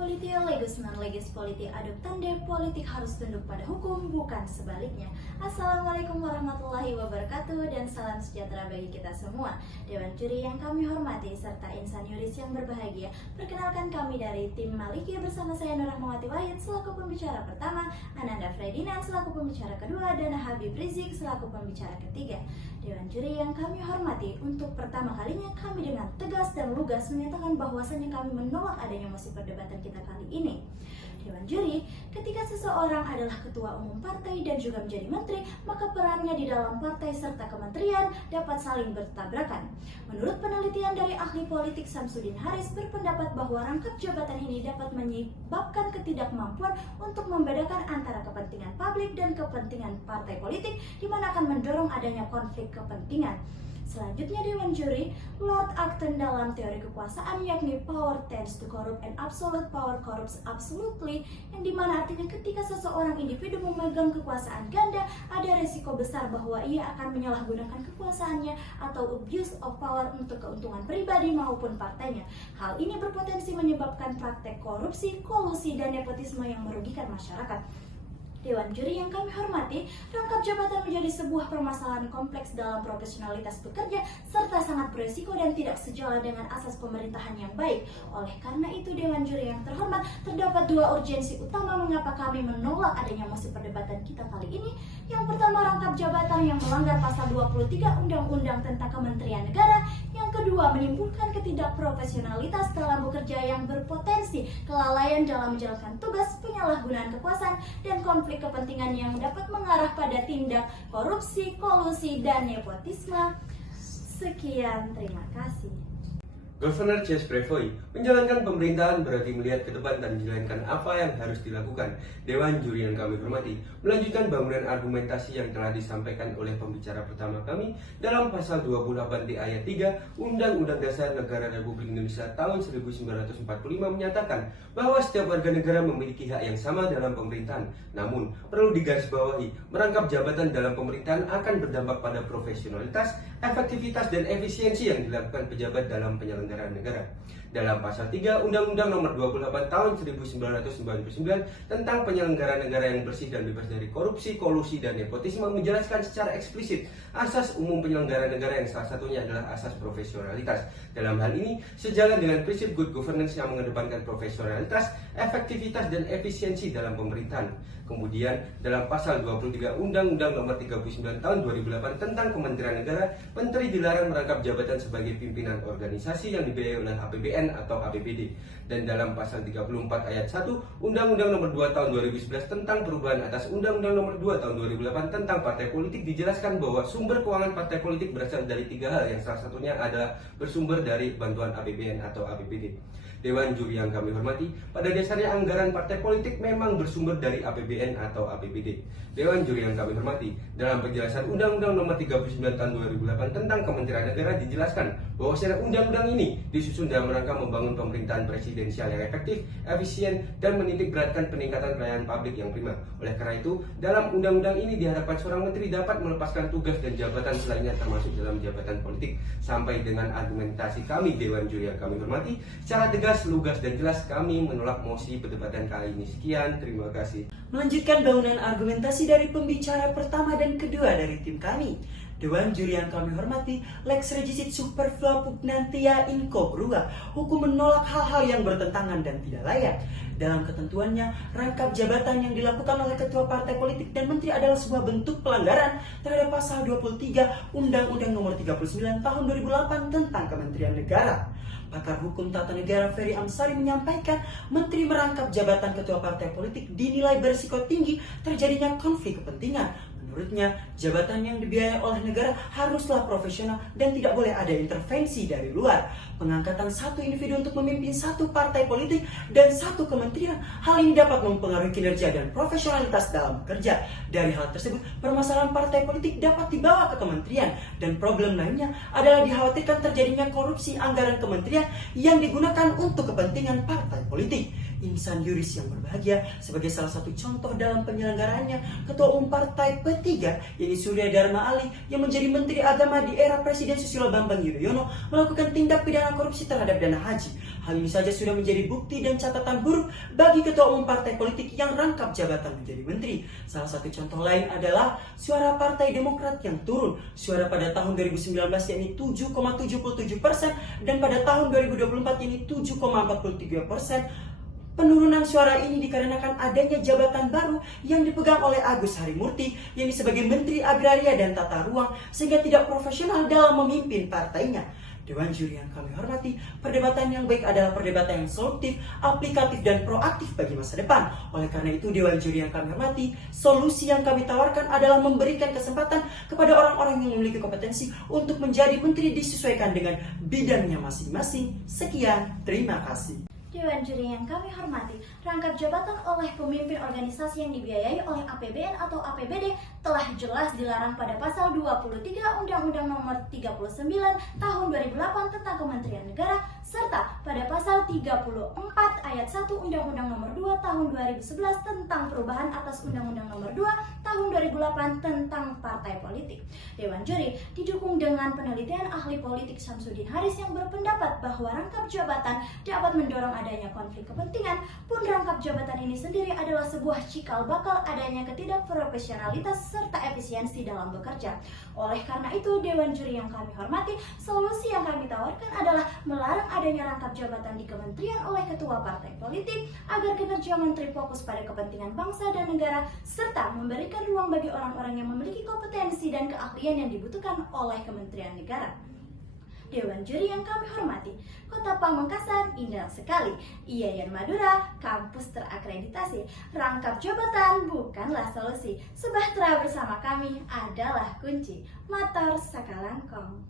Politi legis non legis politi adoptande, politik harus tunduk pada hukum, bukan sebaliknya. Assalamualaikum warahmatullahi wabarakatuh dan salam sejahtera bagi kita semua. Dewan juri yang kami hormati serta insan yuris yang berbahagia, perkenalkan kami dari tim Maliki bersama saya Nur Rahmawati Wahid selaku pembicara pertama, Ananda Fredina selaku pembicara kedua, dan Habib Rizik selaku pembicara ketiga. Dewan juri yang kami hormati, untuk pertama kalinya kami dengan tegas dan lugas menyatakan bahwasannya kami menolak adanya mosi perdebatan kita kali ini. Dewan juri, ketika seseorang adalah ketua umum partai dan juga menjadi menteri, maka perannya di dalam partai serta kementerian dapat saling bertabrakan. Menurut penelitian dari ahli politik Samsudin Haris berpendapat bahwa rangkap jabatan ini dapat menyebabkan ketidakmampuan untuk membedakan antara kepentingan publik dan kepentingan partai politik, di mana akan mendorong adanya konflik kepentingan. Selanjutnya Dewan Juri, Lord Acton dalam teori kekuasaan yakni power tends to corrupt and absolute power corrupts absolutely, yang dimana artinya ketika seseorang individu memegang kekuasaan ganda, ada resiko besar bahwa ia akan menyalahgunakan kekuasaannya atau abuse of power untuk keuntungan pribadi maupun partainya. Hal ini berpotensi menyebabkan praktek korupsi, kolusi, dan nepotisme yang merugikan masyarakat. Dewan juri yang kami hormati, rangkap jabatan menjadi sebuah permasalahan kompleks dalam profesionalitas bekerja serta sangat beresiko dan tidak sejalan dengan asas pemerintahan yang baik. Oleh karena itu, Dewan juri yang terhormat, terdapat dua urgensi utama mengapa kami menolak adanya mosi perdebatan kita kali ini. Yang pertama, rangkap jabatan yang melanggar pasal 23 Undang-Undang tentang Kementerian Negara. Yang kedua, menimbulkan ketidakprofesionalitas dalam bekerja yang berpotensi kelalaian dalam menjalankan tugas, penyalahgunaan kekuasaan, dan konflik kepentingan yang dapat mengarah pada tindak korupsi, kolusi, dan nepotisme. Sekian, terima kasih. Governor Jas Prevoy menjalankan pemerintahan berarti melihat ke depan dan menjalankan apa yang harus dilakukan. Dewan juri yang kami hormati melanjutkan bangunan argumentasi yang telah disampaikan oleh pembicara pertama kami dalam pasal 28D ayat 3 Undang-Undang Dasar Negara Republik Indonesia tahun 1945 menyatakan bahwa setiap warga negara memiliki hak yang sama dalam pemerintahan. Namun, perlu digarisbawahi, merangkap jabatan dalam pemerintahan akan berdampak pada profesionalitas, efektivitas, dan efisiensi yang dilakukan pejabat dalam penyelenggaraan negara. Dalam pasal 3 Undang-Undang Nomor 28 Tahun 1999 tentang penyelenggaraan negara yang bersih dan bebas dari korupsi, kolusi, dan nepotisme menjelaskan secara eksplisit asas umum penyelenggaraan negara yang salah satunya adalah asas profesionalitas. Dalam hal ini, sejalan dengan prinsip good governance yang mengedepankan profesionalitas, efektivitas, dan efisiensi dalam pemerintahan. Kemudian, dalam pasal 23 Undang-Undang Nomor 39 Tahun 2008 tentang Kementerian Negara, menteri dilarang merangkap jabatan sebagai pimpinan organisasi yang dibiayai oleh APBN atau APBD. Dan dalam pasal 34 ayat 1 Undang-Undang Nomor 2 Tahun 2011 tentang perubahan atas Undang-Undang Nomor 2 Tahun 2008 tentang partai politik dijelaskan bahwa sumber keuangan partai politik berasal dari tiga hal, yang salah satunya adalah bersumber dari bantuan APBN atau APBD. Dewan juri yang kami hormati, pada dasarnya anggaran partai politik memang bersumber dari APBN atau APBD. Dewan juri yang kami hormati, dalam penjelasan Undang-Undang Nomor 39 Tahun 2008 tentang Kementerian Negara dijelaskan bahwa undang-undang ini disusun dalam rangka membangun pemerintahan presidensial yang efektif, efisien, dan menitik beratkan peningkatan pelayanan publik yang prima. Oleh karena itu, dalam undang-undang ini diharapkan seorang menteri dapat melepaskan tugas dan jabatan selainnya termasuk dalam jabatan politik. Sampai dengan argumentasi kami, Dewan juri yang kami hormati, secara tegas, lugas, dan jelas kami menolak mosi perdebatan kali ini. Sekian, terima kasih. Melanjutkan bangunan argumentasi dari pembicara pertama dan kedua dari tim kami. Dewan juri yang kami hormati, lex regisit superflua pugnantia in congrua, hukum menolak hal-hal yang bertentangan dan tidak layak. Dalam ketentuannya, rangkap jabatan yang dilakukan oleh ketua partai politik dan menteri adalah sebuah bentuk pelanggaran terhadap pasal 23 Undang-Undang Nomor 39 Tahun 2008 tentang Kementerian Negara. Pakar Hukum Tata Negara Ferry Amsari menyampaikan, menteri merangkap jabatan ketua partai politik dinilai berisiko tinggi terjadinya konflik kepentingan. Menurutnya, jabatan yang dibiayai oleh negara haruslah profesional dan tidak boleh ada intervensi dari luar. Pengangkatan satu individu untuk memimpin satu partai politik dan satu kementerian, hal ini dapat mempengaruhi kinerja dan profesionalitas dalam bekerja. Dari hal tersebut, permasalahan partai politik dapat dibawa ke kementerian, dan problem lainnya adalah dikhawatirkan terjadinya korupsi anggaran kementerian yang digunakan untuk kepentingan partai politik. insan yuris yang berbahagia. Sebagai salah satu contoh dalam penyelenggaraannya, Ketua Umum Partai P3 yaitu Surya Dharma Ali yang menjadi Menteri Agama di era Presiden Susilo Bambang Yudhoyono melakukan tindak pidana korupsi terhadap dana haji. Hal ini saja sudah menjadi bukti dan catatan buruk bagi Ketua Umum partai politik yang rangkap jabatan menjadi menteri. Salah satu contoh lain adalah suara Partai Demokrat yang turun. Suara pada tahun 2019 yakni 7,77% dan pada tahun 2024 yakni 7,43%. Penurunan suara ini dikarenakan adanya jabatan baru yang dipegang oleh Agus Harimurti yang sebagai Menteri Agraria dan Tata Ruang sehingga tidak profesional dalam memimpin partainya. Dewan juri yang kami hormati, perdebatan yang baik adalah perdebatan yang solutif, aplikatif, dan proaktif bagi masa depan. Oleh karena itu, Dewan juri yang kami hormati, solusi yang kami tawarkan adalah memberikan kesempatan kepada orang-orang yang memiliki kompetensi untuk menjadi menteri disesuaikan dengan bidangnya masing-masing. Sekian, terima kasih. Dewan juri yang kami hormati, rangkap jabatan oleh pemimpin organisasi yang dibiayai oleh APBN atau APBD telah jelas dilarang pada pasal 23 Undang-Undang Nomor 39 Tahun 2008 tentang Kementerian Negara serta pada pasal 34 ayat 1 Undang-Undang Nomor 2 Tahun 2011 tentang perubahan atas Undang-Undang Nomor 2 Tahun 2008 tentang Partai Politik. Dewan juri didukung dengan penelitian ahli politik Syamsuddin Haris yang berpendapat bahwa rangkap jabatan dapat mendorong adanya konflik kepentingan, pun rangkap jabatan ini sendiri adalah sebuah cikal bakal adanya ketidakprofesionalitas serta efisiensi dalam bekerja. Oleh karena itu, Dewan juri yang kami hormati, solusi yang kami tawarkan adalah melarang adanya rangkap jabatan di kementerian oleh ketua partai politik agar kinerja menteri fokus pada kepentingan bangsa dan negara serta memberikan ruang bagi orang-orang yang memiliki kompetensi dan keahlian yang dibutuhkan oleh kementerian negara. Dewan juri yang kami hormati, Kota Pamekasan indah sekali, IAIN Madura, kampus terakreditasi. Rangkap jabatan bukanlah solusi, sejahtera bersama kami adalah kunci. Matur sakalangkong.